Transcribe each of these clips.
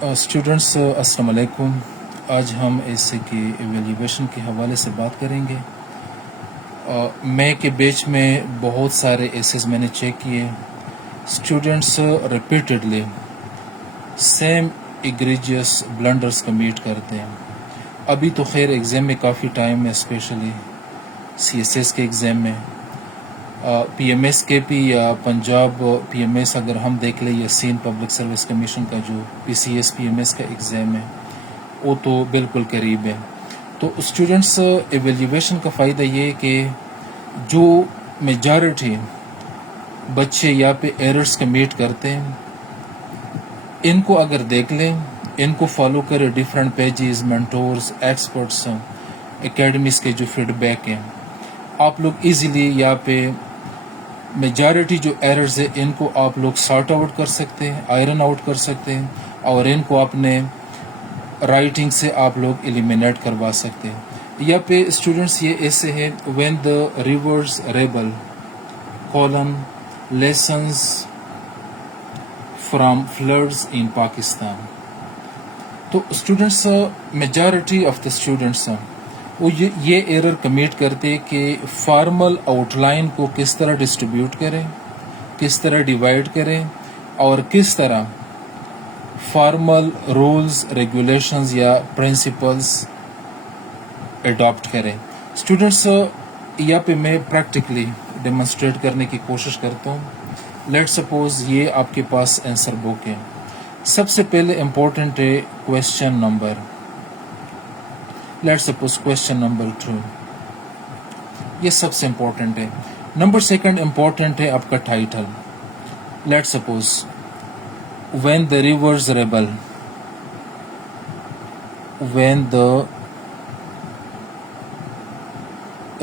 Students السلام علیکم. آج ہم ایسے کی ایویلیویشن کے حوالے سے بات کریں گے. مے کے بیچ میں بہت سارے ایسیز میں نے چیک کیے. Students repeatedly same egregious blunders commit کرتے ہیں. ابھی تو خیر ایگزام میں کافی ٹائم ہے، اسپیشلی سی ایس ایس کے ایگزام میں. پی ایم ایس کے پی یا پنجاب پی ایم ایس اگر ہم دیکھ لیں، یا سین پبلک سروس کمیشن کا جو P C S P M S کا ایگزام ہے وہ تو بالکل قریب ہے. تو اسٹوڈنٹس ایویلیویشن کا فائدہ یہ ہے کہ جو میجارٹی بچے یہاں پہ ایررز کمیٹ کرتے ہیں، ان کو اگر دیکھ لیں، ان کو فالو کرے، different pages, mentors, experts, academies کے جو فیڈ بیک ہیں، آپ لوگ ایزیلی یہاں پہ میجارٹی جو ایررز ہیں ان کو آپ لوگ سارٹ آؤٹ کر سکتے ہیں، آئرن آؤٹ کر سکتے ہیں، اور ان کو اپنے رائٹنگ سے آپ لوگ ایلیمینیٹ کروا سکتے ہیں. یہاں پہ اسٹوڈنٹس یہ ایسے ہیں: when the rivers rebel colon lessons from floods in Pakistan. تو students majority of the students وہ یہ ایرر کمیٹ کرتے کہ فارمل آؤٹ لائن کو کس طرح ڈسٹریبیوٹ کریں، کس طرح ڈیوائڈ کریں، اور کس طرح فارمل رولز، ریگولیشنز یا پرنسپلز اڈاپٹ کریں. اسٹوڈنٹس یہاں پہ میں پریکٹیکلی ڈیمونسٹریٹ کرنے کی کوشش کرتا ہوں. لیٹ سپوز یہ آپ کے پاس آنسر بک ہے. سب سے پہلے امپورٹنٹ ہے question number, let suppose question number 2، یہ سب سے امپورٹنٹ ہے. نمبر سیکنڈ امپورٹنٹ ہے آپ کا title. Let suppose when the rivers rebel, when the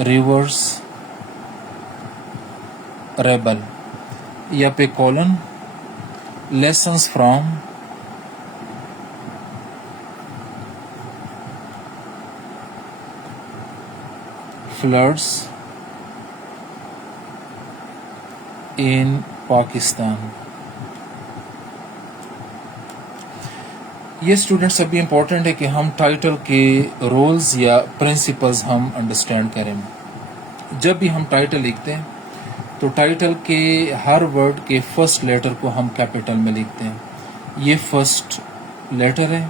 rivers rebel، یا پہ colon lessons from floods in Pakistan. یہ اسٹوڈنٹس ابھی امپورٹنٹ ہے کہ ہم ٹائٹل کے رولز یا پرنسپلز ہم انڈرسٹینڈ کریں. جب بھی ہم ٹائٹل لکھتے ہیں تو ٹائٹل کے ہر ورڈ کے فرسٹ لیٹر کو ہم کیپٹل میں لکھتے ہیں. یہ فرسٹ لیٹر ہے،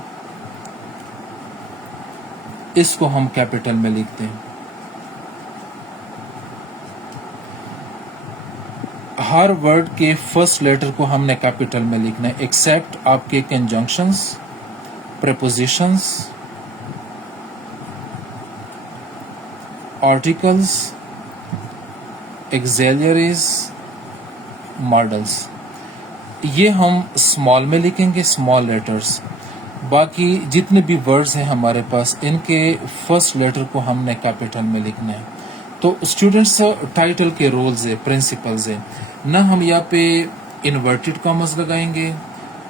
اس کو ہم کیپٹل میں لکھتے ہیں. ہر ورڈ کے فرسٹ لیٹر کو ہم نے کیپٹل میں لکھنا ہے، ایکسیپٹ آپ کے کنجنکشنز، prepositions, articles, auxiliaries, models. یہ ہم اسمال میں لکھیں گے، اسمال لیٹرز. باقی جتنے بھی ورڈز ہیں ہمارے پاس، ان کے فرسٹ لیٹر کو ہم نے کیپٹل میں لکھنا ہے. تو اسٹوڈنٹس ٹائٹل کے رولز ہیں، پرنسپلز ہیں. نہ ہم یہاں پہ انورٹڈ کامز لگائیں گے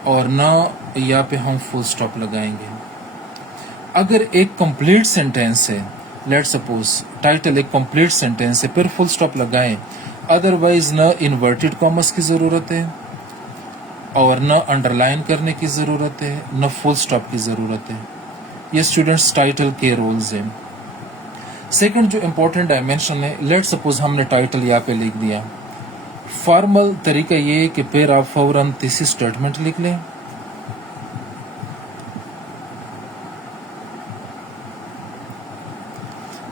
اور نہ یہاں پہ ہم فل سٹاپ لگائیں گے. اگر ایک کمپلیٹ سینٹینس ہے، لیٹ سپوز ٹائٹل ایک کمپلیٹ سینٹینس ہے، پھر فل سٹاپ لگائیں. ادروائز نہ انورٹڈ کامز کی ضرورت ہے اور نہ انڈر لائن کرنے کی ضرورت ہے، نہ فل سٹاپ کی ضرورت ہے. یہ اسٹوڈنٹس ٹائٹل کے رولز ہیں. سیکنڈ جو امپورٹنٹ ڈائمینشن ہے، لیٹ سپوز ہم نے ٹائٹل یہاں پہ لکھ دیا. فارمل طریقہ یہ ہے کہ پھر آپ فوراً تیسری اسٹیٹمنٹ لکھ لیں،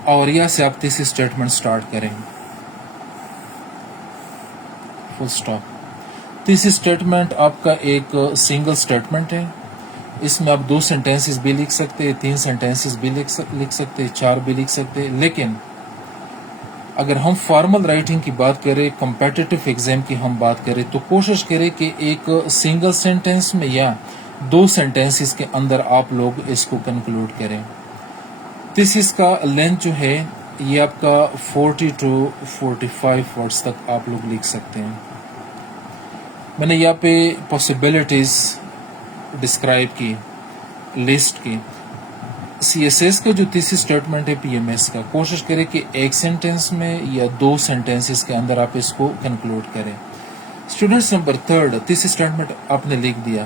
اور یہاں سے آپ تیسری اسٹیٹمنٹ سٹارٹ کریں، فل سٹاپ. تیسری اسٹیٹمنٹ آپ کا ایک سنگل اسٹیٹمنٹ ہے. اس میں آپ 2 سینٹینسز بھی لکھ سکتے، 3 سینٹینسز بھی لکھ سکتے، 4 بھی لکھ سکتے. لیکن اگر ہم فارمل رائٹنگ کی بات کریں، کمپیٹیٹو ایگزام کی ہم بات کریں، تو کوشش کریں کہ ایک سنگل سینٹینس میں یا 2 سینٹینسز کے اندر آپ لوگ اس کو کنکلوڈ کریں. تھیسس کا لینتھ جو ہے یہ آپ کا 40 to 45 ورڈز تک آپ لوگ لکھ سکتے ہیں. میں نے یہاں پہ پاسبلٹیز ڈسکرائب کی، لسٹ کی. سی ایس ایس کا جو تیسری اسٹیٹمنٹ ہے پی ایم ایس کا، کوشش کرے کہ ایک سینٹینس میں یا 2 سینٹینسز کے اندر آپ اس کو کنکلوڈ کریں. اسٹوڈنٹس نمبر 3، تیسری اسٹیٹمنٹ آپ نے لکھ دیا.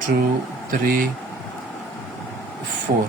2 3 4।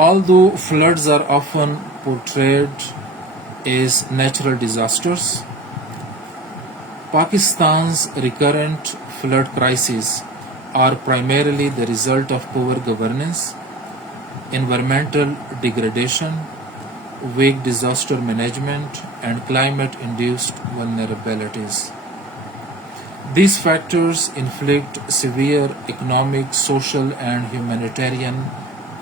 Although floods are often portrayed as natural disasters, Pakistan's recurrent flood crises are primarily the result of poor governance, environmental degradation, weak disaster management, and climate-induced vulnerabilities. These factors inflict severe economic, social, and humanitarian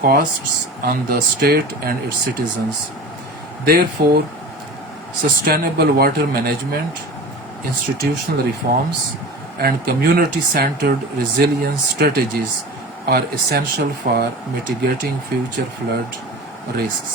costs on the state and its citizens. Therefore, sustainable water management, institutional reforms, and community-centered resilience strategies are essential for mitigating future flood risks.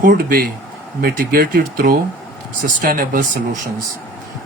could be mitigated through sustainable solutions।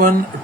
1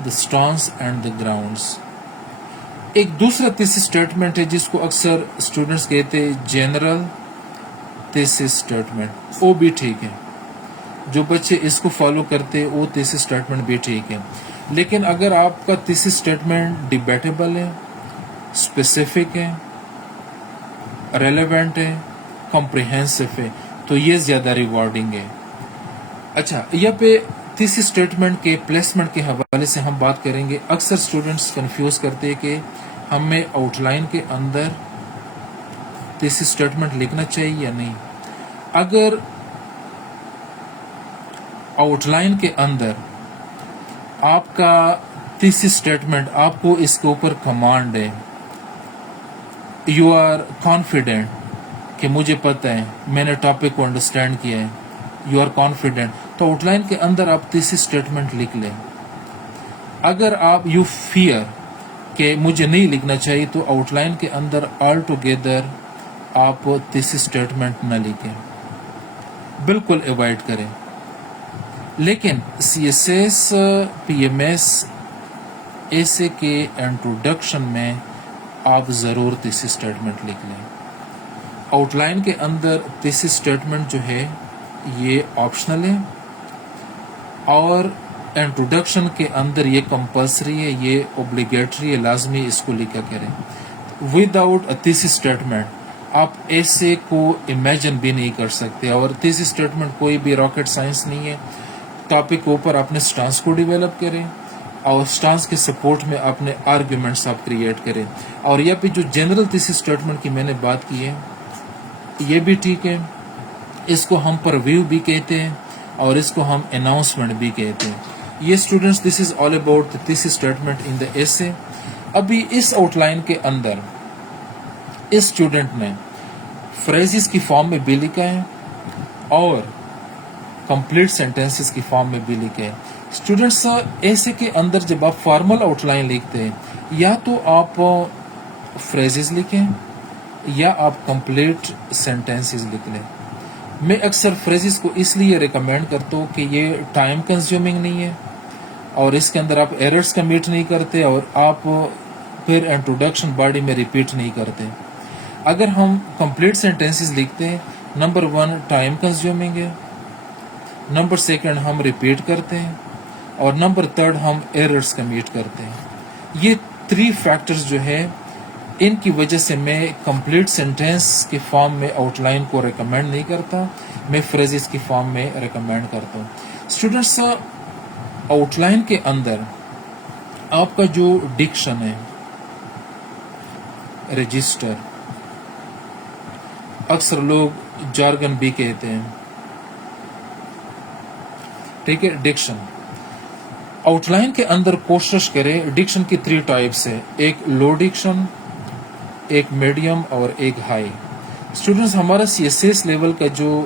the stones and the grounds. ایک دوسرا thesis statement ہے جس کو اکثر students کہتے ہیں general thesis statement, وہ بھی ٹھیک ہے. جو بچے اس کو فالو کرتے وہ تھیسس اسٹیٹمنٹ بھی ٹھیک ہے. لیکن اگر آپ کا تھیسس اسٹیٹمنٹ ڈیبیٹیبل ہے، اسپیسیفک ہے، ریلیونٹ ہے، کمپریہنسو ہے تو یہ زیادہ ریوارڈنگ ہے. اچھا، یہاں پہ تھیسس اسٹیٹمنٹ کے پلیسمنٹ کے حوالے سے ہم بات کریں گے. اکثر اسٹوڈنٹس کنفیوز کرتے ہیں کہ ہمیں آؤٹ لائن کے اندر تھیسس اسٹیٹمنٹ لکھنا چاہیے یا نہیں. اگر آؤٹ لائن کے اندر آپ کا تھیسس اسٹیٹمنٹ، آپ کو اس کے اوپر کمانڈ ہے، یو آر کانفیڈنٹ کہ مجھے پتہ ہے، میں نے ٹاپک کو انڈرسٹینڈ کیا ہے، یو آر کانفیڈنٹ، تو آؤٹ لائن کے اندر آپ تھیسس اسٹیٹمنٹ لکھ لیں. اگر آپ یو فیئر کہ مجھے نہیں لکھنا چاہیے تو آؤٹ لائن کے اندر آل ٹوگیدر آپ تھیسس اسٹیٹمنٹ نہ لکھیں، بالکل اوائڈ کریں. لیکن C S S, P M S, ایسے کے انٹروڈکشن میں آپ ضرور تھیسس اسٹیٹمنٹ لکھ لیں. آؤٹ لائن کے اندر تھیسس اسٹیٹمنٹ جو ہے یہ آپشنل ہے، اور انٹروڈکشن کے اندر یہ کمپلسری ہے، یہ اوبلیگیٹری ہے، لازمی اس کو لکھا کریں. ود آؤٹ تھیسس اسٹیٹمنٹ آپ ایسے کو امیجن بھی نہیں کر سکتے. اور تھیسس اسٹیٹمنٹ کوئی بھی راکٹ سائنس نہیں ہے. ٹاپک کے اوپر اپنے سٹانس کو ڈیولپ کریں، اور سٹانس کے سپورٹ میں اپنے آرگیومنٹس آپ کریٹ کریں. اور یہ پہ جو جنرل تھیسس اسٹیٹمنٹ کی میں نے بات کی ہے یہ بھی ٹھیک ہے. اس کو ہم پرویو بھی کہتے ہیں اور اس کو ہم اناؤنسمنٹ بھی کہتے ہیں. یہ students, this is all about the thesis statement in the essay. ابھی اس آؤٹ لائن کے اندر اس اسٹوڈنٹ نے فریزز کی فارم میں بھی لکھا ہے اور کمپلیٹ سینٹینسز کی فارم میں بھی لکھا ہے. اسٹوڈنٹس، ایسے کے اندر جب آپ فارمل آؤٹ لائن لکھتے ہیں یا تو آپ فریزز لکھیں یا آپ کمپلیٹ سینٹینسز لکھ لیں. میں اکثر فریزز کو اس لیے ریکمینڈ کرتا ہوں کہ یہ ٹائم کنزیومنگ نہیں ہے اور اس کے اندر آپ ایررز کمیٹ نہیں کرتے اور آپ پھر انٹروڈکشن باڈی میں ریپیٹ نہیں کرتے. اگر ہم کمپلیٹ سینٹینسز لکھتے ہیں، نمبر 1 ٹائم کنزیومنگ ہے، نمبر 2 ہم ریپیٹ کرتے ہیں، اور نمبر 3 ہم ایررز کمیٹ کرتے ہیں. یہ 3 فیکٹرز جو ہے ان کی وجہ سے میں کمپلیٹ سینٹینس کے فارم میں آؤٹ لائن کو ریکمینڈ نہیں کرتا، میں فریزز کی فارم میں ریکمینڈ کرتا ہوں. اسٹوڈنٹس، آؤٹ لائن کے اندر آپ کا جو ڈکشن ہے، رجسٹر، اکثر لوگ جارگن بھی کہتے ہیں، ٹھیک ہے. ڈکشن آؤٹ لائن کے اندر کوشش کرے. ڈکشن کی 3 ٹائپس ہے، ایک لو ڈکشن، ایک میڈیم اور ایک ہائی. اسٹوڈنٹس، ہمارا سی ایس ایس لیول کا جو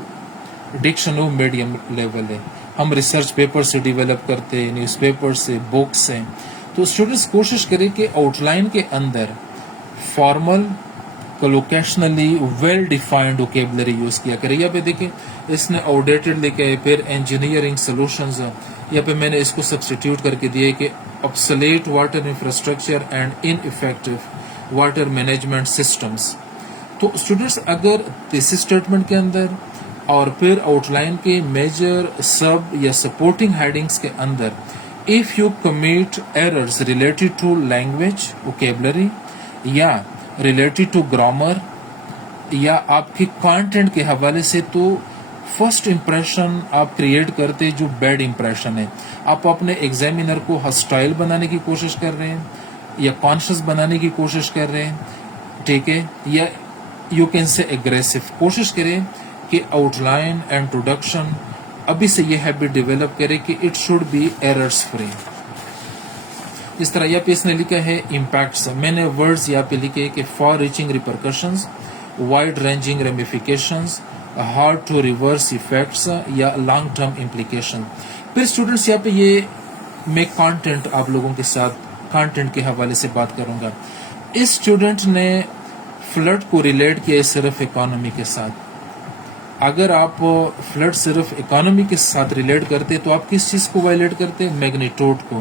ڈکشن وہ میڈیم لیول ہے. ہم ریسرچ پیپر سے ڈیولپ کرتے ہیں، نیوز پیپر سے، بک سے. تو اسٹوڈنٹس کوشش کرے کہ آؤٹ لائن کے اندر formal, collocationally well defined vocabulary use کیا کرے. یہاں پہ دیکھیں اس نے آؤٹ ڈیٹڈ لکھا ہے، پھر انجینئرنگ سولوشنز. یہاں پہ میں نے اس کو سبسٹیٹیوٹ کر کے دیا ہے کہ obsolete water infrastructure and in effective water management systems. تو اسٹوڈنٹس، اگر تھیسس اسٹیٹمنٹ کے اندر اور پھر آؤٹ لائن کے میجر سب یا سپورٹنگ ہیڈنگس کے اندر if you commit errors related to language, vocabulary یا related to grammar یا آپ کے کانٹینٹ کے حوالے سے، تو فرسٹ امپریشن آپ کریٹ کرتے جو بیڈ امپریشن ہے. آپ اپنے ایگزامینر کو ہسٹائل بنانے کی کوشش کر رہے ہیں یا کانشیس بنانے کی کوشش کر رہے ہیں، ٹھیک ہے، یا یو کین سے اگریسو. کوشش کریں کہ آؤٹ لائن، انٹروڈکشن ابھی سے یہ ہیبٹ ڈیولپ کرے کہ it should be errors free. اس طرح یہاں پہ اس نے لکھا ہے امپیکٹس. میں نے ورڈز یہاں پہ لکھے کہ far reaching repercussions, wide ranging ramifications, hard to reverse effects یا لانگ ٹرم امپلیکیشن. پھر اسٹوڈنٹس، یہاں پہ یہ میں کانٹینٹ آپ لوگوں کے ساتھ کانٹینٹ کے حوالے سے بات کروں گا. اس اسٹوڈنٹ نے فلڈ کو ریلیٹ کیا صرف اکانومی کے ساتھ. اگر آپ فلڈ صرف اکانومی کے ساتھ ریلیٹ کرتے تو آپ کس چیز کو وائلیٹ کرتے؟ میگنیٹوڈ کو.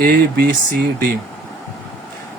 ABCD।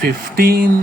15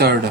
3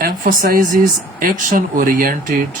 emphasizes action oriented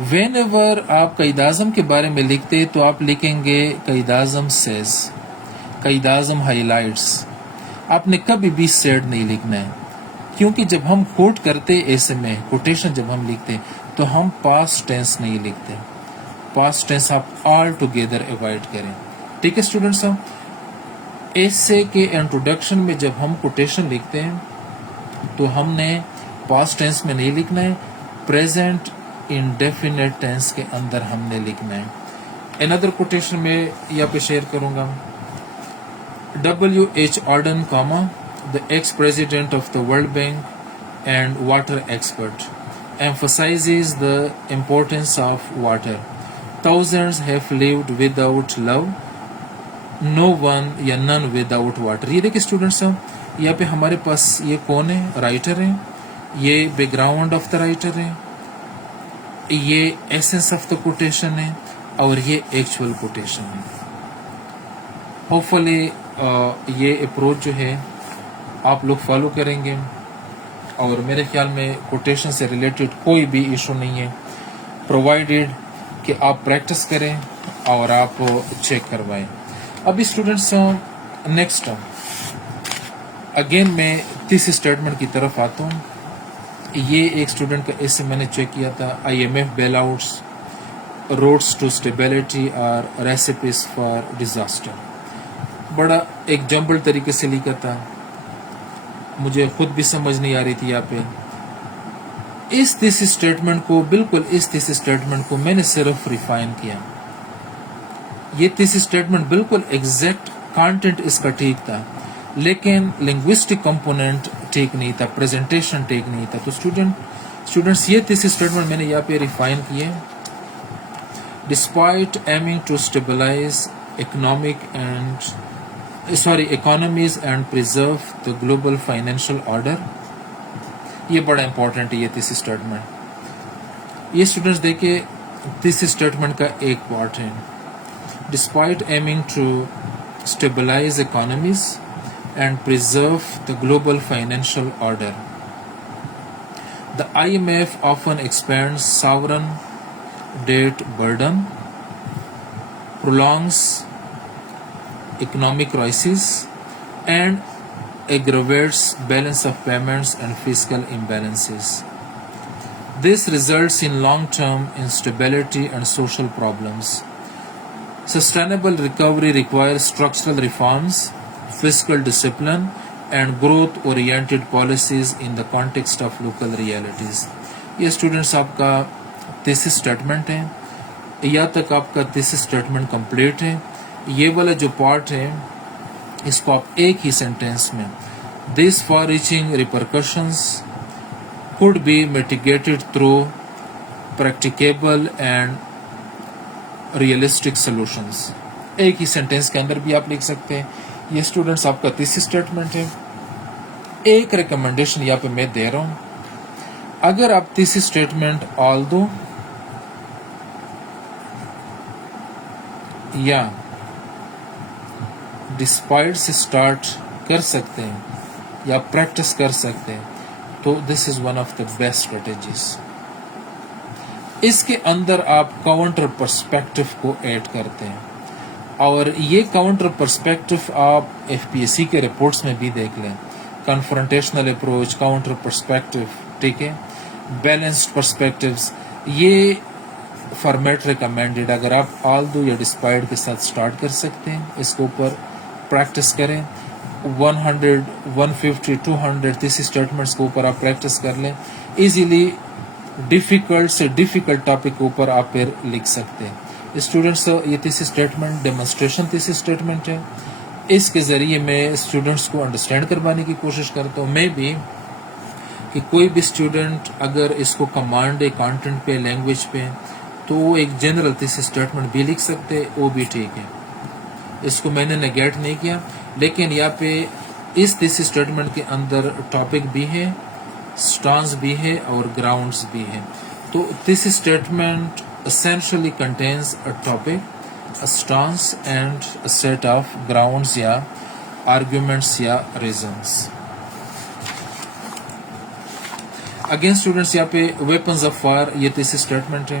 when ever آپ قائد اعظم کے بارے میں لکھتے تو آپ لکھیں گے Quaid Azam Cs, Quaid Azam high lights. آپ نے کبھی بھی سیڈ نہیں لکھنا ہے، کیونکہ جب ہم کوٹ کرتے ایسے میں کوٹیشن جب ہم لکھتے تو ہم پاسٹ ٹینس نہیں لکھتے. پاسٹ ٹینس آپ آل ٹوگیدر اوائڈ کریں. ٹھیک ہے اسٹوڈنٹس، ایسے کے انٹروڈکشن میں جب ہم کوٹیشن لکھتے ہیں تو ہم نے پاسٹ ٹینس میں نہیں لکھنا ہے، پریزنٹ انڈیفینٹ ٹینس کے اندر ہم نے لکھنا ہے. اندر کوٹیشن میں یہاں پہ شیئر کروں گا. W.H. Auden, the ex-president of the World Bank and water expert, emphasizes the importance of water. Thousands have lived without love, no one یا none without water. یہ دیکھیں اسٹوڈنٹس، یہاں پہ ہمارے پاس یہ کون ہے؟ رائٹر ہیں، یہ back ground of the writer ہے، یہ ایسنس آف دا کوٹیشن ہے، اور یہ ایکچوئل کوٹیشن ہے. ہوپ فلی یہ اپروچ جو ہے آپ لوگ فالو کریں گے، اور میرے خیال میں کوٹیشن سے ریلیٹڈ کوئی بھی ایشو نہیں ہے، پرووائڈیڈ کہ آپ پریکٹس کریں اور آپ چیک کروائیں. ابھی اسٹوڈنٹس نیکسٹ اگین میں تیسری اسٹیٹمنٹ کی طرف آتا ہوں. یہ ایک اسٹوڈنٹ کا ایسے میں نے چیک کیا تھا. IMF bailouts, roads to stability اور ریسیپیز فار ڈیزاسٹر. بڑا ایک جمبل طریقے سے لکھا تھا، مجھے خود بھی سمجھ نہیں آ رہی تھی. یہاں پہ اس تیسری اسٹیٹمنٹ کو، بالکل اس تیسری اسٹیٹمنٹ کو میں نے صرف ریفائن کیا. یہ تیسری اسٹیٹمنٹ بالکل ایگزیکٹ کانٹینٹ اس کا ٹھیک تھا، لیکن لنگوسٹک کمپوننٹ ٹھیک نہیں تھا، پریزنٹیشن ٹھیک نہیں تھا. تو اسٹوڈنٹس یہ تیسری اسٹیٹمنٹ میں نے یہاں پہ ریفائن کی ہے. Despite aiming to stabilise economies and preserve the global financial order. یہ بڑا امپورٹنٹ ہے یہ تیسری اسٹیٹمنٹ. یہ اسٹوڈنٹس دیکھیں تیسری اسٹیٹمنٹ کا ایک پارٹ ہے. Despite aiming to stabilise economies and preserve the global financial order, the IMF often expands sovereign debt burden, prolongs economic crisis, and aggravates balance of payments and fiscal imbalances. This results in long-term instability and social problems. Sustainable recovery requires structural reforms, fiscal discipline, and growth-oriented policies in the context of local realities. یہ students آپ کا تیسری statement ہے. یہاں تک آپ کا تیسری اسٹیٹمنٹ کمپلیٹ ہے. یہ والا جو پارٹ ہے اس کو آپ ایک ہی سینٹینس میں These far-reaching repercussions could be mitigated through practicable and realistic solutions. ایک ہی سینٹینس کے اندر بھی آپ لکھ سکتے ہیں. یہ اسٹوڈنٹس آپ کا تیسری اسٹیٹمنٹ ہے. ایک ریکمنڈیشن یہاں پہ میں دے رہا ہوں، اگر آپ تیسری اسٹیٹمنٹ although یا ڈسپائٹ سے اسٹارٹ کر سکتے ہیں یا پریکٹس کر سکتے ہیں تو this is one of the best strategies. اس کے اندر آپ کاؤنٹر پرسپیکٹو کو ایڈ کرتے ہیں، اور یہ کاؤنٹر پرسپیکٹو آپ FPSC کے رپورٹس میں بھی دیکھ لیں. کنفرنٹیشنل اپروچ، کاؤنٹر پرسپیکٹو، ٹھیک ہے، بیلنسڈ پرسپیکٹوز، یہ فارمیٹ ریکمینڈیڈ. اگر آپ although یا ڈسپائٹ کے ساتھ اسٹارٹ کر سکتے ہیں، اس کے اوپر پریکٹس کریں. 100 150 200 تیسری اسٹیٹمنٹس کے اوپر آپ پریکٹس کر لیں. ایزیلی ڈیفیکلٹ سے ڈیفیکلٹ ٹاپک کے اوپر آپ پھر لکھ سکتے ہیں. اسٹوڈنٹس یہ تیسری اسٹیٹمنٹ ڈیمونسٹریشن تیسری اسٹیٹمنٹ ہے. اس کے ذریعے میں اسٹوڈنٹس کو انڈرسٹینڈ کروانے کی کوشش کرتا ہوں. میں بھی کہ کوئی بھی اسٹوڈنٹ اگر اس کو کمانڈ ہے کانٹینٹ پہ، لینگویج پہ، تو وہ ایک جنرل تیسری اسٹیٹمنٹ بھی لکھ سکتے، وہ بھی ٹھیک ہے. اس کو میں نے نیگیٹ نہیں کیا، لیکن یہاں پہ اس تیسری اسٹیٹمنٹ کے اندر ٹاپک بھی ہے، اسٹانس بھی ہے، اور گراؤنڈز بھی ہے. تو تیسری statement essentially contains a topic, a stance, and a set of grounds یا arguments یا reasons. اگین اسٹوڈنٹس یہاں پہ ویپنز آف وار، یہ تیسری اسٹیٹمنٹ ہے.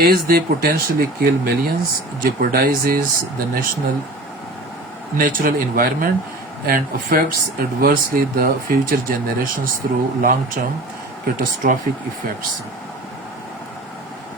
As they potentially kill millions, jeopardizes the natural environment and affects adversely the future generations through long-term catastrophic effects.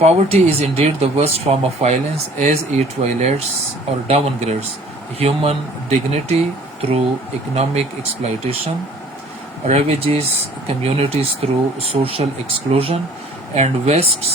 Poverty is indeed the worst form of violence as it violates or downgrades human dignity through economic exploitation, ravages communities through social exclusion, and wastes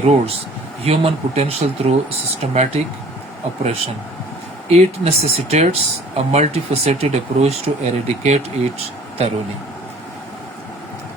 erodes human potential through systematic oppression. It necessitates a multifaceted approach to eradicate it thoroughly.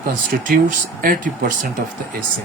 constitutes 80% of the essay.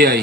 AI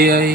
AI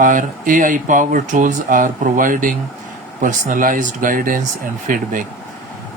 are AI power tools are providing personalized guidance and feedback.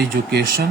education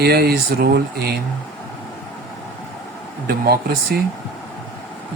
AI's role in democracy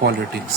politics.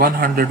100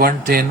110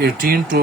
18 to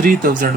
3000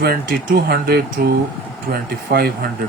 2200 to 2500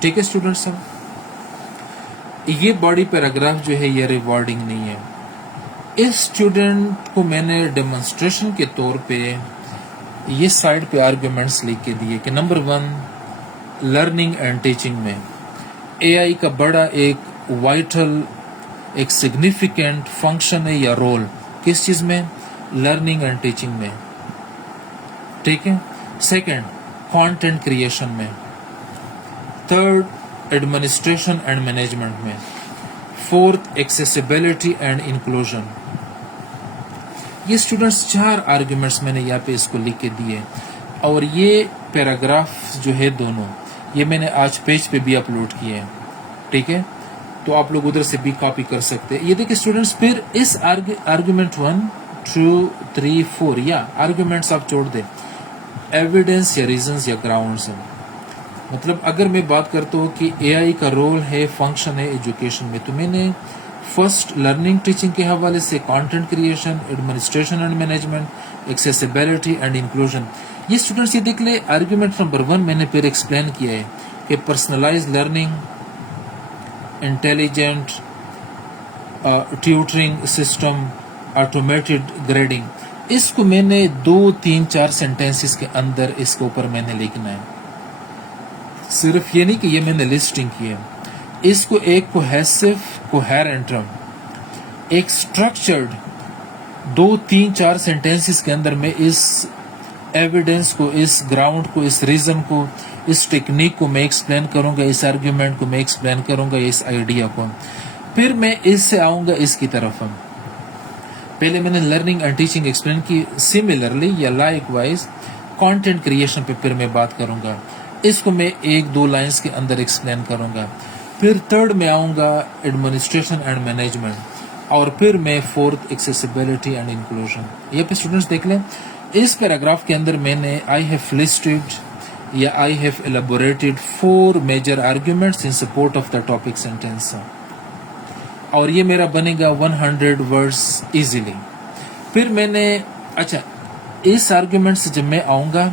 ٹھیک ہے student صاحب، یہ body paragraph جو ہے یہ rewarding نہیں ہے. اس student کو میں نے ڈیمونسٹریشن کے طور پہ یہ سائڈ پہ آرگیومنٹس لکھ کے دیے کہ نمبر 1 لرننگ اینڈ ٹیچنگ میں اے آئی کا بڑا ایک وائٹل ایک سگنیفیکنٹ فنکشن ہے یا رول کس چیز میں؟ لرننگ اینڈ ٹیچنگ میں. ٹھیک ہے. سیکنڈ کانٹینٹ کریشن میں. تھرڈ ایڈمنسٹریشن اینڈ مینجمنٹ میں. Fourth accessibility and inclusion. یہ اسٹوڈنٹس 4 آرگیومنٹس میں نے یہاں پہ اس کو لکھ کے دیے، اور یہ پیراگراف جو ہے دونوں یہ میں نے آج پیج پہ بھی اپلوڈ کیے ہیں. ٹھیک ہے، تو آپ لوگ ادھر سے بھی کاپی کر سکتے ہیں. یہ دیکھیں اسٹوڈنٹس، پھر اس آرگیومنٹ 1 2 3 4 یا آرگیومنٹس آپ چھوڑ دیں، ایویڈنس یا ریزنز یا گراؤنڈس ہیں. مطلب اگر میں بات کرتا ہوں کہ اے آئی کا رول ہے، فنکشن ہے ایجوکیشن میں، تو میں نے فرسٹ لرننگ ٹیچنگ کے حوالے سے content creation, administration and management, accessibility and inclusion. یہ اسٹوڈنٹس یہ دیکھ لیں، آرگیومنٹ نمبر 1 میں نے پھر ایکسپلین کیا ہے کہ personalize learning, intelligent tutoring system, automated grading. اس کو میں نے 2 3 4 سینٹینسز کے اندر اس کے اوپر میں نے لکھنا ہے. صرف یہ نہیں کہ یہ میں نے لسٹنگ کی ہے، اس کو ایک کوہیسو کوہیرنٹ ایک سٹرکچرڈ 2 3 4 سینٹینسز کے اندر میں اس ایویڈنس کو، اس گراؤنڈ کو، اس ریزن کو، اس ٹیکنیک کو میں ایکسپلین کروں گا، اس آرگیومنٹ کو میں ایکسپلین کروں گا، اس آئیڈیا کو. پھر میں اس سے آؤں گا اس کی طرف. پہلے میں نے لرننگ اینڈ ٹیچنگ ایکسپلین کی، سملرلی یا لائک وائز کانٹینٹ کریشن پہ پھر میں بات کروں گا، اس کو میں 1-2 لائنز کے اندر ایکسپلین کروں گا. پھر تھرڈ میں آؤں گا ایڈمنسٹریشن اینڈ مینجمنٹ، اور پھر میں فورتھ ایکسیسیبلٹی اینڈ انکلوژن. یہ پہ اسٹوڈنٹس دیکھ لیں، اس پیراگراف کے اندر میں نے آئی ہیو لسٹڈ یا I have elaborated 4 major arguments in support of the topic sentence, اور یہ میرا بنے گا 100 ورڈز ایزیلی. پھر میں نے اس آرگیومنٹ سے جب میں آؤں گا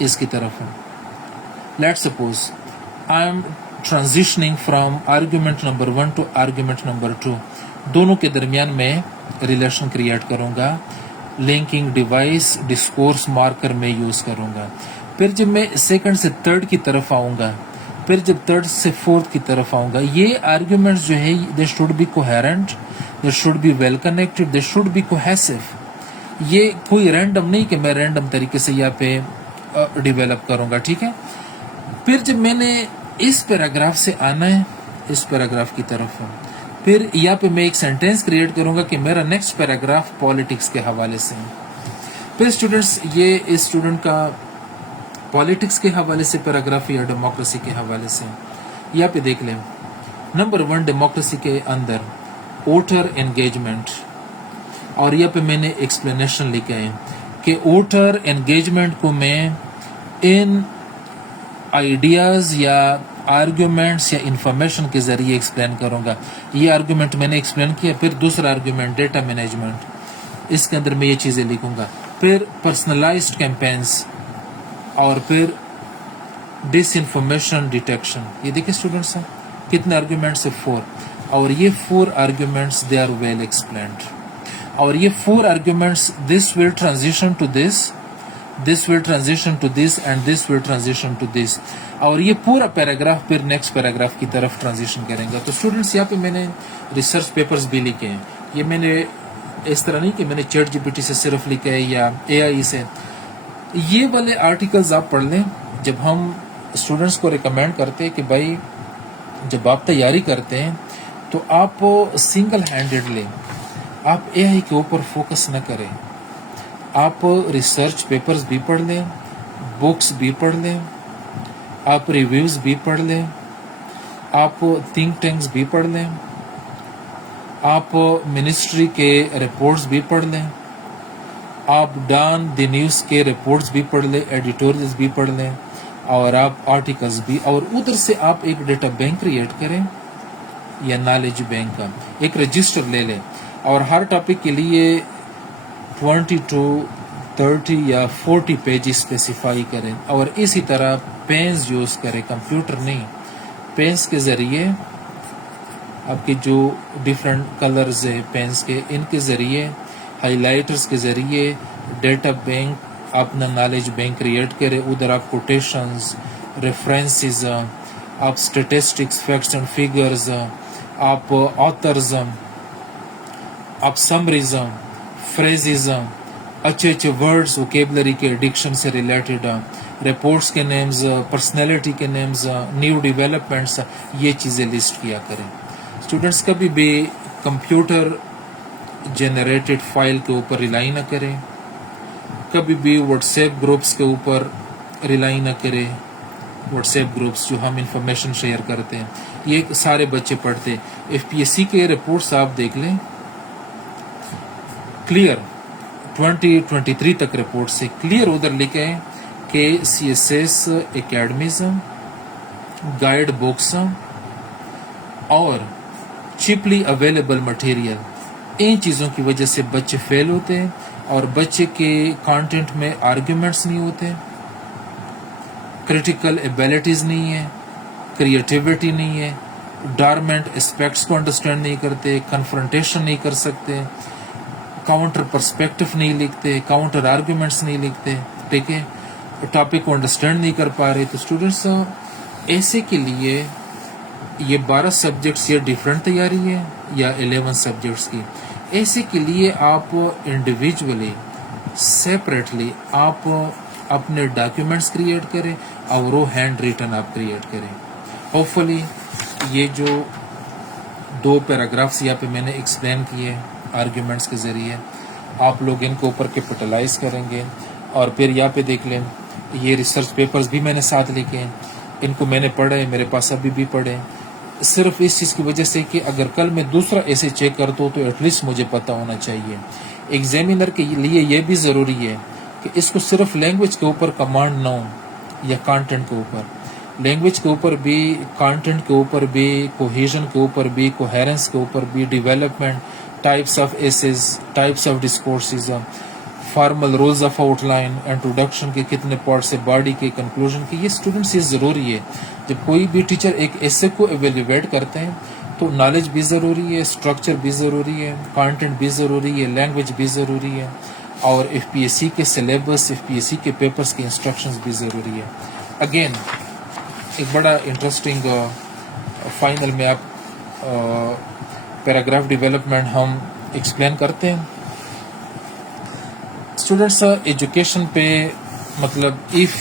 اس کی طرف، let suppose I'm transitioning from argument number 1 to argument number 2، دونوں کے درمیان میں ریلیشن کریٹ کروں گا، لنکنگ ڈیوائس ڈسکورس مارکر میں یوز کروں گا. پھر جب میں سیکنڈ سے تھرڈ کی طرف آؤں گا، پھر جب تھرڈ سے فورتھ کی طرف آؤں گا، یہ آرگیومنٹس جو ہے they should be coherent, they should be well connected, they should be cohesive. یہ کوئی رینڈم نہیں کہ میں رینڈم طریقے سے یہاں پہ ڈیولپ کروں گا. ٹھیک ہے. پھر جب میں نے اس پیراگراف سے آنا ہے اس پیراگراف کی طرف، پھر یہاں پہ میں ایک سینٹینس کریٹ کروں گا کہ میرا نیکسٹ پیراگراف پالیٹکس کے حوالے سے. پھر اسٹوڈنٹس یہ اس اسٹوڈنٹ کا پالیٹکس کے حوالے سے پیراگراف یا ڈیموکریسی کے حوالے سے. یہاں پہ دیکھ لیں، نمبر 1 ڈیموکریسی کے اندر ووٹر انگیجمنٹ، اور یہاں پہ میں نے ایکسپلینیشن لکھا ہے کہ ووٹر انگیجمنٹ کو میں ان آئیڈیاز یا آرگیومنٹس یا انفارمیشن کے ذریعے ایکسپلین کروں گا. یہ آرگیومنٹ میں نے ایکسپلین کیا. پھر دوسرا آرگیومنٹ ڈیٹا مینجمنٹ، اس کے اندر میں یہ چیزیں لکھوں گا. پھر پرسنلائزڈ کیمپینس، اور پھر ڈس انفارمیشن ڈیٹیکشن. یہ دیکھیں اسٹوڈنٹس کتنے آرگیومنٹس ہیں؟ 4. اور یہ 4 arguments they are well explained. اور یہ 4 arguments this will transition to this, this will transition to this and this will transition to this. اور یہ پورا پیراگراف پھر نیکسٹ پیراگراف کی طرف ٹرانزیشن کریں گا. تو اسٹوڈنٹس یہاں پہ میں نے ریسرچ پیپرز بھی لکھے ہیں. یہ میں نے اس طرح نہیں کہ میں نے چیٹ GPT سے صرف لکھا ہے یا AI سے. یہ والے آرٹیکلز آپ پڑھ لیں. جب ہم اسٹوڈنٹس کو ریکمینڈ کرتے ہیں کہ بھائی جب آپ تیاری کرتے ہیں تو آپ سنگل ہینڈیڈ لیں، آپ AI کے اوپر فوکس نہ کریں. آپ ریسرچ پیپرز بھی پڑھ لیں، بکس بھی پڑھ لیں، آپ ریویوز بھی پڑھ لیں، آپ تھنک ٹینکس بھی پڑھ لیں، آپ منسٹری کے رپورٹس بھی پڑھ لیں، آپ ڈان دی نیوز کے رپورٹس بھی پڑھ لیں، ایڈیٹوریلز بھی پڑھ لیں، اور آپ آرٹیکلز بھی. اور ادھر سے آپ ایک ڈیٹا بینک کریٹ کریں یا نالج بینک کا ایک رجسٹر لے لیں، اور ہر ٹاپک کے لیے 22 30 یا 40 پیج اسپیسیفائی کریں اور اسی طرح پینز یوز کریں، کمپیوٹر نہیں، پینس کے ذریعے آپ کے جو ڈیفرنٹ کلرز ہیں پینس کے، ان کے ذریعے ہائی لائٹرز کے ذریعے ڈیٹا بینک، اپنا نالج بینک کریٹ کرے، ادھر آپ کوٹیشنز، ریفرنسز، آپ اسٹیٹسٹکس، فیکٹس اینڈ فگرز، آپ آتھرز، آپ سمریز، فریزز، اچھے اچھے ورڈز ووکیبلری کے، ڈکشن سے ریلیٹڈ، رپورٹس کے نیمز، پرسنالٹی کے نیمز، نیو ڈیولپمنٹس، یہ چیزیں لسٹ کیا کریں۔ اسٹوڈنٹس کبھی بھی کمپیوٹر جنریٹڈ فائل کے اوپر ریلائی نہ کریں، کبھی بھی واٹس ایپ گروپس کے اوپر ریلائی نہ کریں۔ واٹس ایپ گروپس جو ہم انفارمیشن شیئر کرتے ہیں، یہ سارے بچے پڑھتے ہیں۔ ایف پی ایس سی کے رپورٹس آپ دیکھ لیں، کلیئر 2023 تک رپورٹ سے کلیئر ادھر لکھے ہیں کہ C S S academies, guide books اور چپلی اویلیبل مٹیریل، ان چیزوں کی وجہ سے بچے فیل ہوتے ہیں اور بچے کے کانٹینٹ میں آرگیومنٹس نہیں ہوتے، کریٹیکل ایبیلٹیز نہیں ہے، کریٹیوٹی نہیں ہے، ڈارمنٹ اسپیکٹس کو انڈرسٹینڈ نہیں کرتے، کنفرنٹیشن نہیں کر سکتے، کاؤنٹر پرسپیکٹو نہیں لکھتے، کاؤنٹر آرگیومنٹس نہیں لکھتے، ٹھیک ہے، ٹاپک کو انڈرسٹینڈ نہیں کر پا رہے۔ تو اسٹوڈنٹس ایسے کے لیے یہ 12 سبجیکٹس یہ ڈیفرنٹ تیاری ہے یا 11 سبجیکٹس کی، ایسے کے لیے آپ انڈیویجولی سیپریٹلی آپ اپنے ڈاکیومنٹس کریٹ کریں اور وہ ہینڈ ریٹن آپ کریٹ کریں۔ ہوپ فلی یہ جو 2 پیراگرافس یہاں پہ میں نے ایکسپلین کیے آرگیومنٹس کے ذریعے، آپ لوگ ان کے اوپر کیپٹلائز کریں گے۔ اور پھر یہاں پہ دیکھ لیں، یہ ریسرچ پیپرز بھی میں نے ساتھ لکھے ہیں، ان کو میں نے پڑھے، میرے پاس ابھی بھی پڑھے، صرف اس چیز کی وجہ سے کہ اگر کل میں دوسرا ایسے چیک کرتا ہوں تو ایٹ لیسٹ مجھے پتہ ہونا چاہیے۔ ایگزامینر کے لیے یہ بھی ضروری ہے کہ اس کو صرف لینگویج کے اوپر کمانڈ نہ ہو یا کانٹینٹ کے اوپر، لینگویج کے اوپر بھی، کانٹینٹ کے اوپر بھی، کوہیژن کے اوپر بھی، کوہیرنس کے اوپر بھی، development, types of essays, types of discourses, formal rules of outline, introduction کے کتنے پارٹس ہے، باڈی کے، کنکلوژن کے، یہ اسٹوڈنٹس یہ ضروری ہے۔ جب کوئی بھی ٹیچر ایک ایسے کو ایویلیویٹ کرتے ہیں تو نالج بھی ضروری ہے، اسٹرکچر بھی ضروری ہے، کانٹینٹ بھی ضروری ہے، لینگویج بھی ضروری ہے، اور ایف پی ایس سی کے syllabus, F P S C کے پیپرز کے انسٹرکشنز بھی ضروری ہے۔ اگین ایک بڑا انٹرسٹنگ فائنل میں آپ پیراگراف ڈیولپمنٹ ہم ایکسپلین کرتے ہیں۔ اسٹوڈنٹس ایجوکیشن پہ مطلب if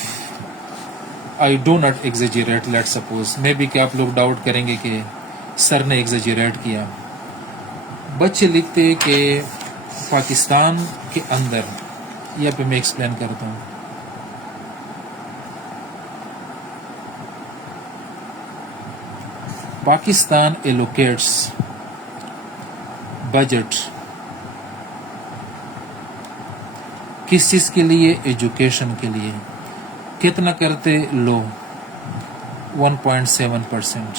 I do not exaggerate, let suppose میں بھی کہ آپ لوگ ڈاؤٹ کریں گے کہ سر نے ایگزیجریٹ کیا، بچے لکھتے کہ پاکستان کے اندر، یا پہ میں ایکسپلین کرتا ہوں، پاکستان ایلوکیٹس بجٹ کس چیز کے لیے؟ ایجوکیشن کے لیے۔ کتنا کرتے؟ لو 1.7%،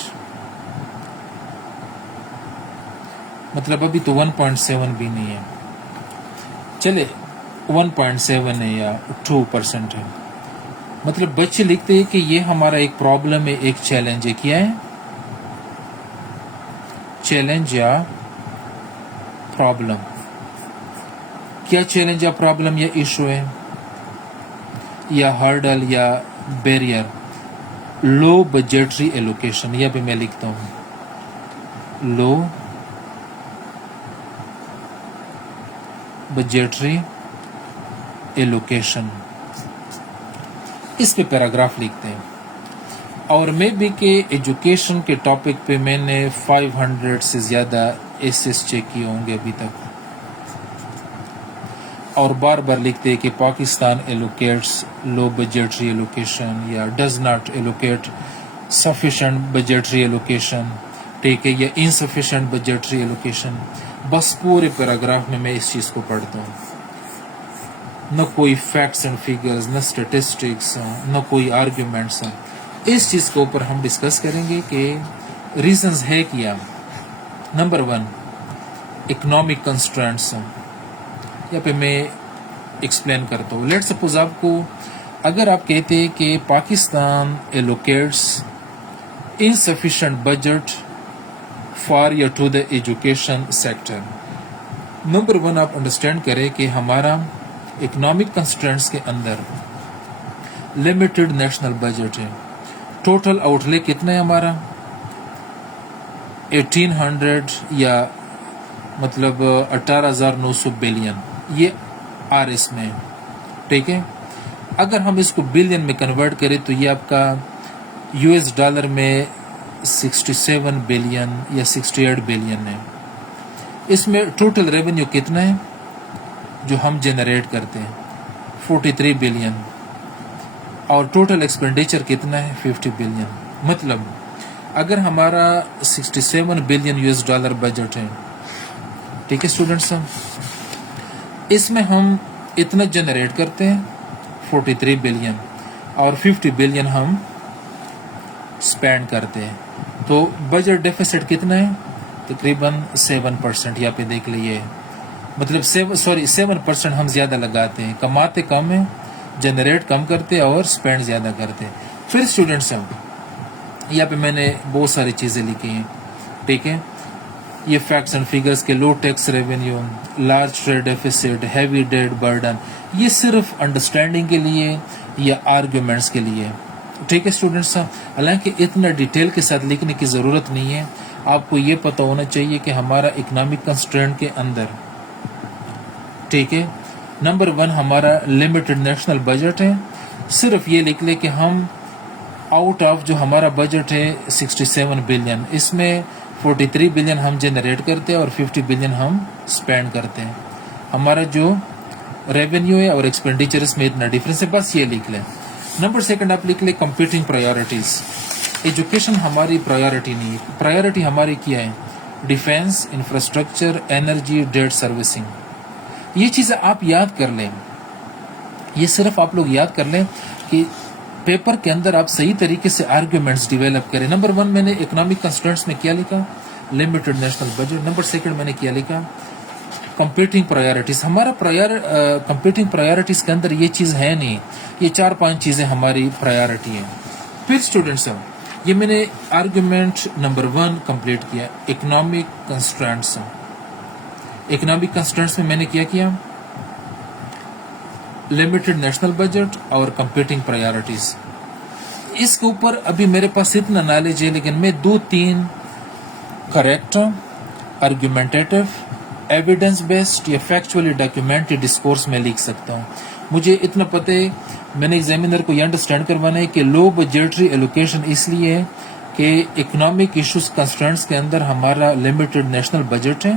مطلب ابھی تو 1.7 بھی نہیں ہے، چلے 1.7 ہے یا 2% ہے۔ مطلب بچے لکھتے ہیں کہ یہ ہمارا ایک پرابلم ہے، ایک چیلنج ہے۔ کیا ہے؟ چیلنج یا پرابلم۔ کیا چیلنج یا پرابلم یا ایشو ہے یا ہرڈل یا بیریئر؟ لو بجٹری ایلوکیشن، یا بھی میں لکھتا ہوں لو بجٹری ایلوکیشن، اس پہ پیراگراف لکھتے ہیں۔ اور میں بھی کہ ایجوکیشن کے ٹاپک پہ میں نے 500 سے زیادہ ایسز چیک کیے ہوں گے ابھی تک، اور بار بار لکھتے ہیں کہ پاکستان ایلوکیٹس لو بجٹری ایلوکیشن یا does not allocate sufficient بجٹری allocation, ٹھیک ہے، یا انسفیشینٹ بجٹری ایلوکیشن۔ بس پورے پیراگراف میں اس چیز کو پڑھتا ہوں، نہ کوئی فیکٹس اینڈ فگرز، نہ اسٹیٹسٹکس، نہ کوئی آرگیومنٹس۔ اس چیز کے اوپر ہم ڈسکس کریں گے کہ ریزنز ہے کیا۔ نمبر 1 اکنامک کنسٹرینٹس، یا پہ میں ایکسپلین کرتا ہوں. لیٹ سپوز آپ کو اگر آپ کہتے ہیں کہ Pakistan allocates insufficient budget for یا to the education sector. Number 1 آپ انڈرسٹینڈ کریں کہ ہمارا اکنامک کنسٹرینٹس کے اندر لمیٹڈ نیشنل بجٹ ہے. ٹوٹل آؤٹ لے کتنا ہے ہمارا 1800 یا مطلب 18,900 بلین یہ آر ایس میں. ٹھیک ہے, اگر ہم اس کو بلین میں کنورٹ کریں تو یہ آپ کا یو ایس ڈالر میں 67 بلین یا 68 بلین ہے. اس میں ٹوٹل ریونیو کتنا ہے جو ہم جنریٹ کرتے ہیں 43 بلین, اور ٹوٹل ایکسپینڈیچر کتنا ہے 50 بلین. مطلب اگر ہمارا 67 billion U S dollar budget ہے, ٹھیک ہے اسٹوڈنٹس, اس میں ہم اتنا جنریٹ کرتے ہیں 43 بلین اور 50 بلین ہم اسپینڈ کرتے ہیں, تو بجٹ ڈیفیسٹ کتنا ہے تقریباً 7%. یہاں پہ دیکھ لیے, مطلب 7% ہم زیادہ لگاتے ہیں, کماتے کم ہیں, جنریٹ کم کرتے اور اسپینڈ زیادہ کرتے. پھر اسٹوڈنٹس یہاں پہ میں نے بہت ساری چیزیں لکھی ہیں. ٹھیک ہے, یہ فیکٹس اینڈ فگرز کے low tax revenue, large trade deficit, heavy debt burden, یہ صرف انڈرسٹینڈنگ کے لیے یا آرگیومنٹس کے لیے. ٹھیک ہے اسٹوڈنٹس, حالانکہ اتنا ڈیٹیل کے ساتھ لکھنے کی ضرورت نہیں ہے. آپ کو یہ پتہ ہونا چاہیے کہ ہمارا اکنامک کنسٹرینٹ کے اندر, ٹھیک ہے, نمبر 1 ہمارا لمیٹڈ نیشنل بجٹ ہے. صرف یہ لکھ لے کہ ہم آؤٹ آف جو ہمارا بجٹ ہے 67 بلین, اس میں 43 بلین ہم جنریٹ کرتے ہیں اور 50 بلین ہم اسپینڈ کرتے ہیں. ہمارا جو ریونیو ہے اور ایکسپینڈیچر اس میں اتنا ڈفرینس ہے, بس یہ لکھ لیں. نمبر 2 آپ لکھ لیں کمپیٹنگ پرائیورٹیز. ایجوکیشن ہماری پرائیورٹی نہیں ہے, پرائیورٹی ہماری کیا ہے defence, infrastructure, energy, date servicing. یہ چیزیں آپ یاد کر لیں, یہ صرف آپ لوگ یاد کر لیں کہ پیپر کے اندر آپ صحیح طریقے سے آرگیومنٹس ڈیولپ کریں. نمبر 1 میں نے اکنامک کنسٹرینٹس میں کیا لکھا لمیٹڈ نیشنل بجٹ. نمبر 2 میں نے کیا لکھا کمپیٹنگ پرائیورٹیز. ہمارا کمپیٹنگ پرائیورٹیز کے اندر یہ چیز ہے نہیں, یہ 4-5 چیزیں ہماری پرائیورٹی ہیں. پھر اسٹوڈنٹس یہ میں نے آرگیومنٹ نمبر 1 کمپلیٹ کیا اکنامک کنسٹرینٹس. اکنامک کنسٹرینٹس میں نے کیا لمیٹڈ نیشنل بجٹ اور کمپیٹنگ پرائیورٹیز. اس کے اوپر ابھی میرے پاس اتنا نالج ہے, لیکن میں 2-3 کریکٹ, آرگیومنٹیٹو, ایویڈنس بیسڈ یا فیکچولی ڈاکیومنٹڈ ڈسکورس میں لکھ سکتا ہوں. مجھے اتنا پتہ ہے, میں نے ایگزامینر کو یہ انڈرسٹینڈ کروانا ہے کہ لو بجٹری ایلوکیشن اس لیے ہے کہ اکنامک ایشوز کنسٹرینٹس کے اندر ہمارا لمیٹڈ نیشنل بجٹ ہے,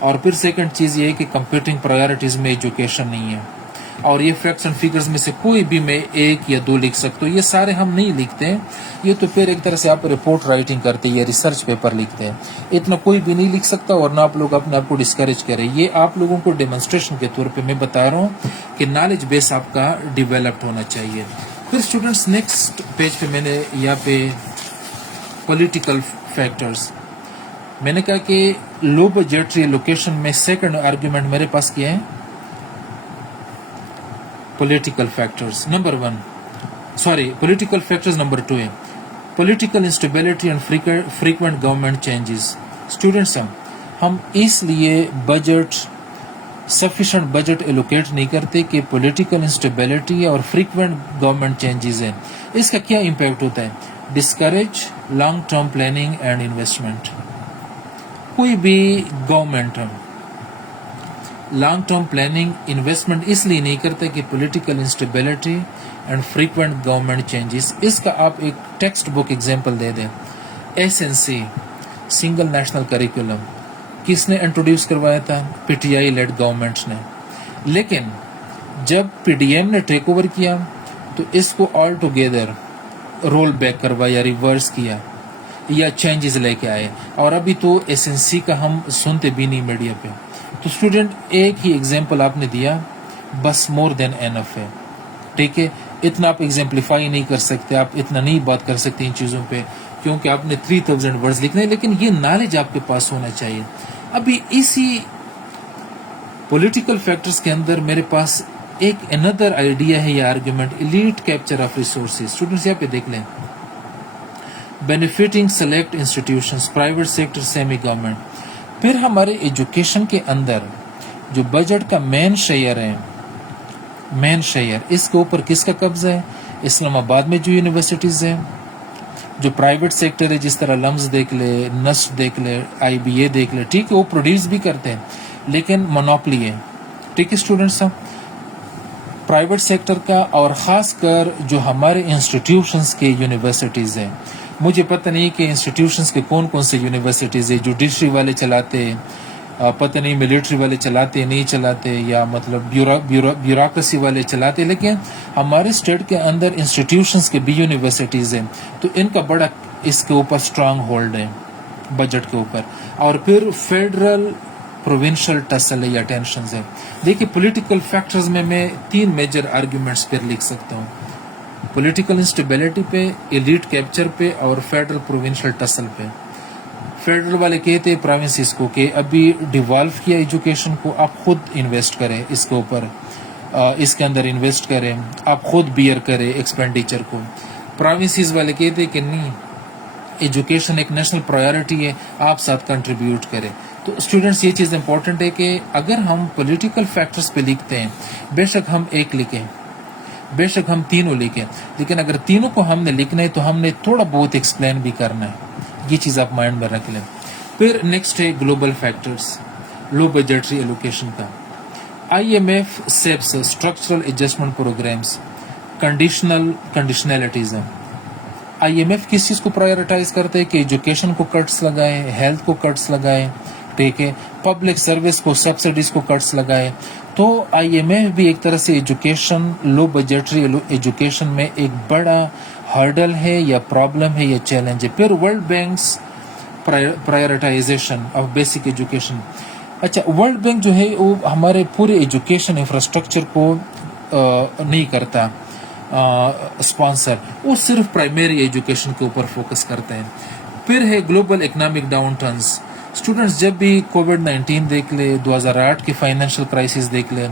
اور پھر سیکنڈ چیز یہ ہے کہ کمپیٹنگ پرائیورٹیز میں ایجوکیشن نہیں ہے, اور یہ فیکٹس اینڈ فگرز میں سے کوئی بھی میں 1 یا 2 لکھ سکتا ہوں. یہ سارے ہم نہیں لکھتے ہیں, یہ تو پھر ایک طرح سے آپ رپورٹ رائٹنگ کرتے ہیں یا ریسرچ پیپر لکھتے ہیں. اتنا کوئی بھی نہیں لکھ سکتا, اور نہ آپ لوگ اپنے آپ کو ڈسکریج کریں. یہ آپ لوگوں کو ڈیمونسٹریشن کے طور پہ میں بتا رہا ہوں کہ نالج بیس آپ کا ڈیولپڈ ہونا چاہیے. پھر اسٹوڈنٹس نیکسٹ پیج پہ میں نے یہاں پہ پولیٹیکل فیکٹرز میں نے کہا کہ لو بجٹری لوکیشن میں سیکنڈ آرگیومنٹ میرے پاس کیا ہے political factors. Number 1 political factors number 2 ہے political instability and frequent government changes. Students ہم اس لیے سفیشینٹ بجٹ ایلوکیٹ نہیں کرتے کہ پولیٹیکل انسٹیبلٹی اور فریکوینٹ گورنمنٹ چینجز ہیں. اس کا کیا امپیکٹ ہوتا ہے discourage long term planning and investment. کوئی بھی government long term planning investment اس لیے نہیں کرتا کہ political instability and frequent government changes. اس کا آپ ایک ٹیکسٹ بک ایگزامپل دے دیں. SNC سنگل نیشنل کریکولم کس نے انٹروڈیوس کروایا تھا PTI لیڈ گورنمنٹ نے, لیکن جب PDM نے ٹیک اوور کیا تو اس کو آل ٹوگیدر رول بیک کروایا, ریورس کیا یا چینجز لے کے آئے, اور ابھی تو SNC کا ہم سنتے بھی نہیں میڈیا پہ. تو اسٹوڈنٹ ایک ہی ایگزامپل آپ نے دیا بس مور دین اینف ہے. ٹھیک ہے, اتنا آپ ایگزامپلیفائی نہیں کر سکتے, آپ اتنا نہیں بات کر سکتے ان چیزوں پہ, کیونکہ آپ نے 3000 ورڈز لکھنے ہیں, لیکن یہ نالج آپ کے پاس ہونا چاہیے. ابھی اسی پولیٹیکل فیکٹرز کے اندر میرے پاس ایک another idea ہے یہ argument, elite capture of resources. Students یہاں پہ دیکھ لیں, benefiting select institutions, private sector, semi government. پھر ہمارے ایجوکیشن کے اندر جو بجٹ کا مین شیئر ہے, مین شیئر, اس کے اوپر کس کا قبضہ ہے؟ اسلام آباد میں جو یونیورسٹیز ہیں. جو پرائیویٹ سیکٹر ہے, جس طرح لمز دیکھ لے, نسٹ دیکھ لے, آئی بی اے دیکھ لے, ٹھیک ہے, وہ پروڈیوس بھی کرتے ہیں لیکن مونوپلی ہے. ٹھیک ہے اسٹوڈنٹس, پرائیویٹ سیکٹر کا, اور خاص کر جو ہمارے انسٹیٹیوشنز کے یونیورسٹیز ہیں. مجھے پتہ نہیں کہ انسٹیٹیوشنز کے کون کون سے یونیورسٹیز ہیں, جوڈیشری والے چلاتے, پتہ نہیں ملٹری والے چلاتے نہیں چلاتے, یا مطلب بیوروکریسی والے چلاتے, لیکن ہمارے اسٹیٹ کے اندر انسٹیٹیوشنز کے بھی یونیورسٹیز ہیں, تو ان کا بڑا اس کے اوپر اسٹرانگ ہولڈ ہے بجٹ کے اوپر. اور پھر فیڈرل پروونشل ٹسل ہے یا ٹینشنز ہیں. دیکھیے پولیٹیکل فیکٹرز میں 3 میجر آرگیومنٹس پھر لکھ سکتا ہوں, پولیٹیکل انسٹیبلٹی پہ, ایلیٹ کیپچر پہ, اور فیڈرل پروونشل ٹسل پہ. فیڈرل والے کہتے ہیں پروونسز کو کہ ابھی ڈیوالو کیا ایجوکیشن کو, آپ خود انویسٹ کریں اس کے اوپر, اس کے اندر انویسٹ کریں, آپ خود بیئر کریں ایکسپینڈیچر کو. پروونسز والے کہتے ہیں کہ نہیں, ایجوکیشن ایک نیشنل پرائیورٹی ہے, آپ ساتھ کنٹریبیوٹ کریں. تو اسٹوڈنٹس یہ چیز امپورٹنٹ ہے کہ اگر ہم پولیٹیکل فیکٹرز پہ لکھتے ہیں, بے شک ہم ایک لکھیں, بے شک ہم تینوں لکھیں, لیکن اگر تینوں کو ہم نے لکھنا ہے تو ہم نے تھوڑا بہت ایکسپلین بھی کرنا ہے. یہ چیز آپ مائنڈ میں رکھ لیں. پھر نیکسٹ ہے global factors, low budgetary allocation کا. I M F SAPs structural adjustment programs, conditionalities ہیں. آئی ایم ایف کس چیز کو پرائیورٹائز کرتے ہیں کہ ایجوکیشن کو کٹس لگائے, ہیلتھ کو کٹس لگائے, ٹھیک ہے, پبلک سروس کو, سبسڈیز کو کٹس لگائے. تو آئی ایم ایف بھی ایک طرح سے ایجوکیشن, لو بجٹری ایجوکیشن میں ایک بڑا ہرڈل ہے یا پرابلم ہے یا چیلنج ہے. پھر world bank's privatization of basic education. اچھا, ورلڈ بینک جو ہے وہ ہمارے پورے ایجوکیشن انفراسٹرکچر کو نہیں کرتا اسپانسر, وہ صرف پرائمری ایجوکیشن کے اوپر فوکس کرتے ہیں. پھر ہے global economic down turns. Students جب بھی کووڈ-19 دیکھ لے, 2008 کی فائنینشیل کرائسس دیکھ لے,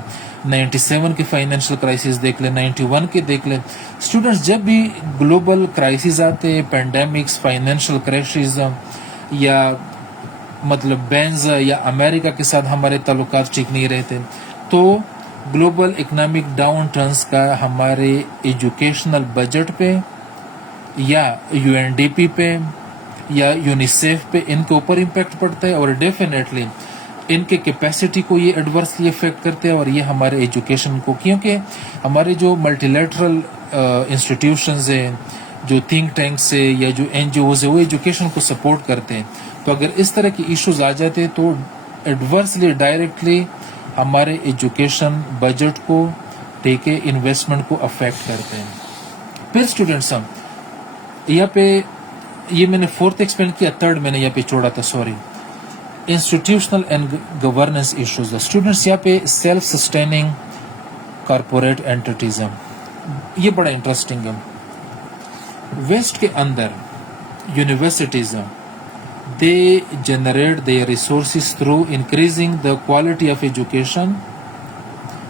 97 کی فائنینشیل کرائسس دیکھ لے, 91 کے دیکھ لے. اسٹوڈنٹس جب بھی گلوبل کرائسس آتے, پینڈیمکس, فائنینشیل کرائسس, یا مطلب بینز, یا امریکہ کے ساتھ ہمارے تعلقات ٹھیک نہیں رہتے, تو گلوبل اکنامک ڈاؤن ٹرنز کا ہمارے ایجوکیشنل بجٹ پہ, یا یو این ڈی پی پہ, یا یونیسیف پہ, ان کے اوپر امپیکٹ پڑتا ہے. اور ڈیفینیٹلی ان کے کیپیسٹی کو یہ ایڈورسلی افیکٹ کرتے ہیں, اور یہ ہمارے ایجوکیشن کو, کیونکہ ہمارے جو ملٹی لیٹرل انسٹیٹیوشنز ہیں, جو تھنک ٹینکس ہے, یا جو این جی اوز ہے, وہ ایجوکیشن کو سپورٹ کرتے ہیں. تو اگر اس طرح کی ایشوز آ جاتے تو ایڈورسلی ڈائریکٹلی ہمارے ایجوکیشن بجٹ کو, ٹھیک ہے, انویسٹمنٹ کو افیکٹ کرتے ہیں. پھر اسٹوڈنٹس یہاں پہ, یہ میں نے 4th ایکسپلین کیا, 3rd میں نے یہاں پہ چھوڑا تھا, sorry. Institutional and governance issues. Students یہاں پہ سیلف سسٹیننگ کارپوریٹ اینٹیٹیز ہیں, یہ بڑا انٹرسٹنگ ہے. ویسٹ کے اندر یونیورسٹیز ہیں, they generate their resources through increasing the quality of education,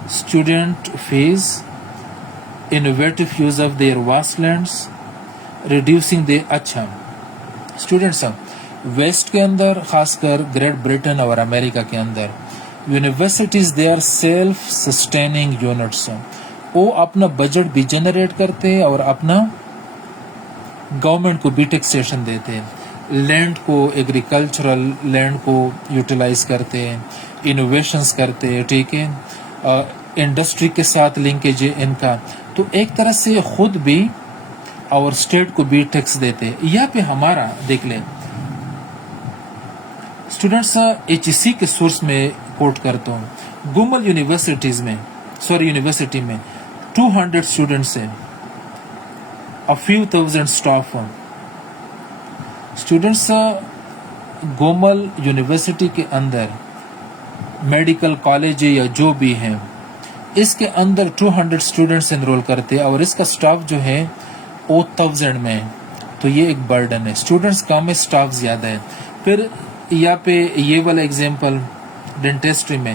student fees, innovative use of their vast lands, reducing they. اچھا اسٹوڈنٹس, ویسٹ کے اندر خاص کر گریٹ برٹن اور امریکہ کے اندر universities they are self sustaining units. وہ اپنا بجٹ بھی جنریٹ کرتے ہیں اور اپنا گورنمنٹ کو بھی ٹیکسیشن دیتے ہیں. لینڈ کو, ایگریکلچرل لینڈ کو یوٹیلائز کرتے ہیں, انوویشنز کرتے ہیں, ٹھیک ہے, انڈسٹری کے ساتھ لنکیج ہے ان کا. تو ایک طرح سے خود بھی اور اسٹیٹ کو بھی ٹیکس دیتے. یہاں پہ ہمارا دیکھ لیں اسٹوڈنٹس, ایچ ای سی کے سورس میں کوٹ کرتا ہوں, گومل یونیورسٹی میں 200 اسٹوڈنٹس ہیں, a few thousand staff. Students Gomal university کے اندر میڈیکل کالج یا جو بھی ہیں, اس کے اندر 200 اسٹوڈنٹس انرول کرتے, اور اس کا سٹاف جو ہے وہ 1000 میں. تو یہ ایک برڈن ہے, اسٹوڈنٹس کم ہے, سٹاف زیادہ ہے. پھر یہاں پہ یہ والا ایگزامپل ڈینٹسٹری میں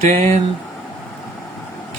10K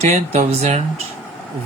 10,000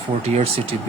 48 CTP,